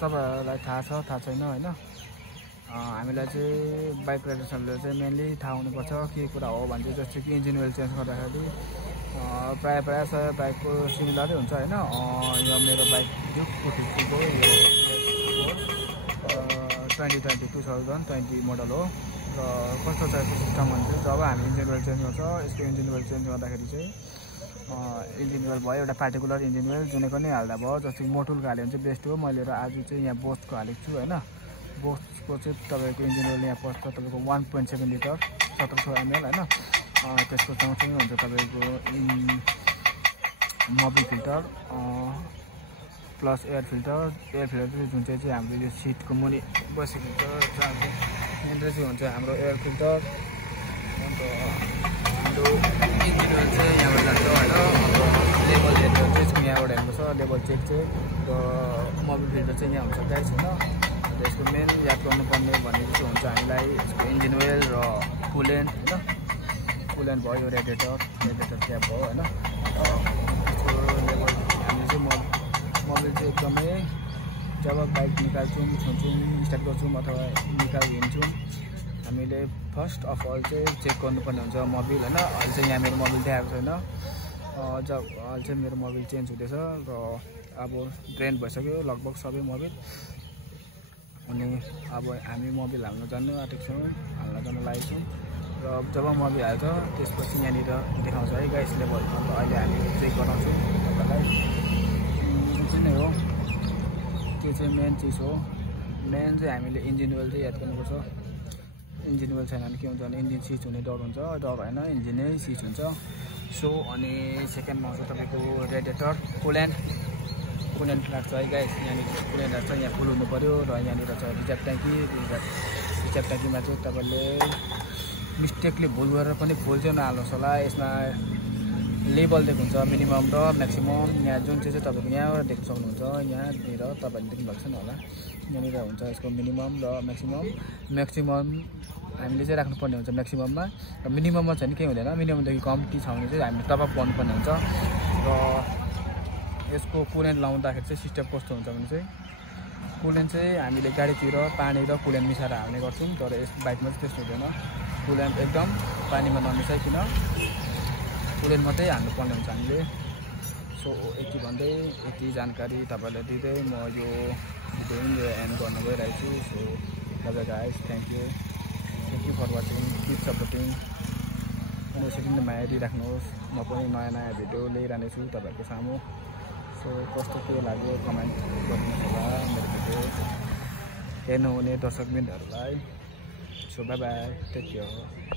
तपाईहरुलाई थाहा छैन हैन हामीलाई चाहिँ बाइक राइडर्सहरुले चाहिँ मेनली थाहा हुनुपर्छ के कुरा हो भने जस्तो कि इन्जिन ओइल चेन्ज गर्दाखेरि प्राय सबै बाइकको सिमिलरै हुन्छ हैन यो मेरो बाइक यो 250 को यो 2020 मोडल हो र कस्तो छ यसको सिस्टम भने चाहिँ जब हामी इन्जिन ओइल चेन्ज गर्छ यसको इन्जिन ओइल चेन्ज गर्दाखेरि चाहिँ इन्जिन ओइल भयो एउटा पार्टिकुलर इन्जिन ओइल जुनैको नै हाल्दा भयो जस्तो कि मोटुलको हाल्यो भने चाहिँ बेस्ट हो मैले र आज चाहिँ यहाँ बोस्टको हालेको छु हैन बोस्टको चाहिँ तपाईको इन्जिन ओइल यहाँ पर्छ तपाईको 1.7 लिटर 1700 ml हैन त्यसको सँगसँगै हुन्छ तपाईको Mobil filter plus air filter चाहिँ जुन चाहिँ हाम्रो यो सिटको मुनि बसेको हुन्छ यहाँनिर चाहिँ हुन्छ हाम्रो एयर फिल्टर अन्त हाम्रो इन्जिन ओइल चाहिँ यहाँबाट जान्छ हैन लेभल हेर्नु चाहिँ यसको यहाँबाट हेर्नुपर्छ लेभल चेक चाहिँ र मोबिल फिल्टर चाहिँ यहाँ हुन्छ गाइस हैन यसको मेन याद गर्नुपर्ने भनेको चाहिँ हुन्छ हामीलाई यसको इन्जिन ओइल र कुलेन्ट हैन कुलेन्ट भयो रेडिएटर क्याप भयो हैन हामीले चाहिँ मोबिल चाहिँ एकदमै जब बाइक निकाल्छौँ छुन्छौँ स्टार्ट गर्छौँ अथवा हिँड्छौँ हामीले फर्स्ट अफ अल चाहिँ चेक गर्नुपर्ने हुन्छ मोबिल हैन अहिले चाहिँ यहाँ मेरो मोबिल देखाएको छैन जब अहिले चाहिँ मेरो मोबिल चेन्ज हुँदैछ र अब ड्रेन भइसक्यो लगभग सबै मोबिल अनि अब हामी मोबिल हाल्न जानु आँटेको छौँ हाल्न जानु लागेको छौँ र जब मोबिल हाल्छ त्यसपछि यहाँनिर देखाउँछ है गाइस लेभल अन्त अहिले हामी चेक गराउँछौँ तपाईँलाई यो चाहिँ नै हो त्यो चाहिँ मेन चिज हो मेन चाहिँ हामीले इन्जिन ओइल चाहिँ याद गर्नुपर्छ इन्जिन ओइल छैन भने के हुन्छ भने इन्जिन सिज हुने डर हुन्छ डर होइन इन्जिनै सिज हुन्छ सो अनि सेकेन्डमा आउँछ तपाईँको रेडिएटर कुलेन्ट लाग्छ है गाइस यहाँनिर कुलेन्ट लाग्छ यहाँ फुल हुनु पऱ्यो र यहाँनिर छ रिजर्भ ट्याङ्कीमा चाहिँ तपाईँले मिस्टेकले भुल गरेर पनि फुल चाहिँ नहाल्नुहोस् होला यसमा लेभल दिएको हुन्छ मिनिमम र म्याक्सिमम यहाँ जुन चाहिँ तपाईँको यहाँबाट देख्न सक्नुहुन्छ यहाँनिर तपाईँले देख्नुभएको छैन होला यहाँनिर हुन्छ यसको मिनिमम र म्याक्सिमम हामीले चाहिँ राख्नुपर्ने हुन्छ म्याक्सिमममा र मिनिमममा चाहिँ केही हुँदैन मिनिममदेखि कम्ती छ भने चाहिँ हामीले टपअप गर्नुपर्ने हुन्छ र यसको कुलेन्ट लाउँदाखेरि चाहिँ सिस्टम कस्तो हुन्छ भने चाहिँ कुलेन्ट चाहिँ हामीले गाडीतिर पानी र कुलेन्ट मिसाएर हाल्ने गर्छौँ तर यस बाइकमा चाहिँ त्यस्तो हुँदैन कुलेन्ट एकदम पानीमा नमिसाइकन कुलेन्ट मात्रै हाल्नुपर्ने हुन्छ हामीले सो यति भन्दै यति जानकारी तपाईँलाई दिँदै म यो एन्ड गर्न गइरहेको छु so bye guys thank you for watching keep supporting अनि यसरी नै माया दिइराख्नुहोस् म पनि नयाँ भिडियो ल्याइरहने छु तपाईँहरूको सामु सो कस्तो के लाग्यो कमेन्ट गर्नुहोस् होला मेरो भिडियो हेर्नुहुने दर्शकबिन्दहरूलाई सो बाइ टेक केयर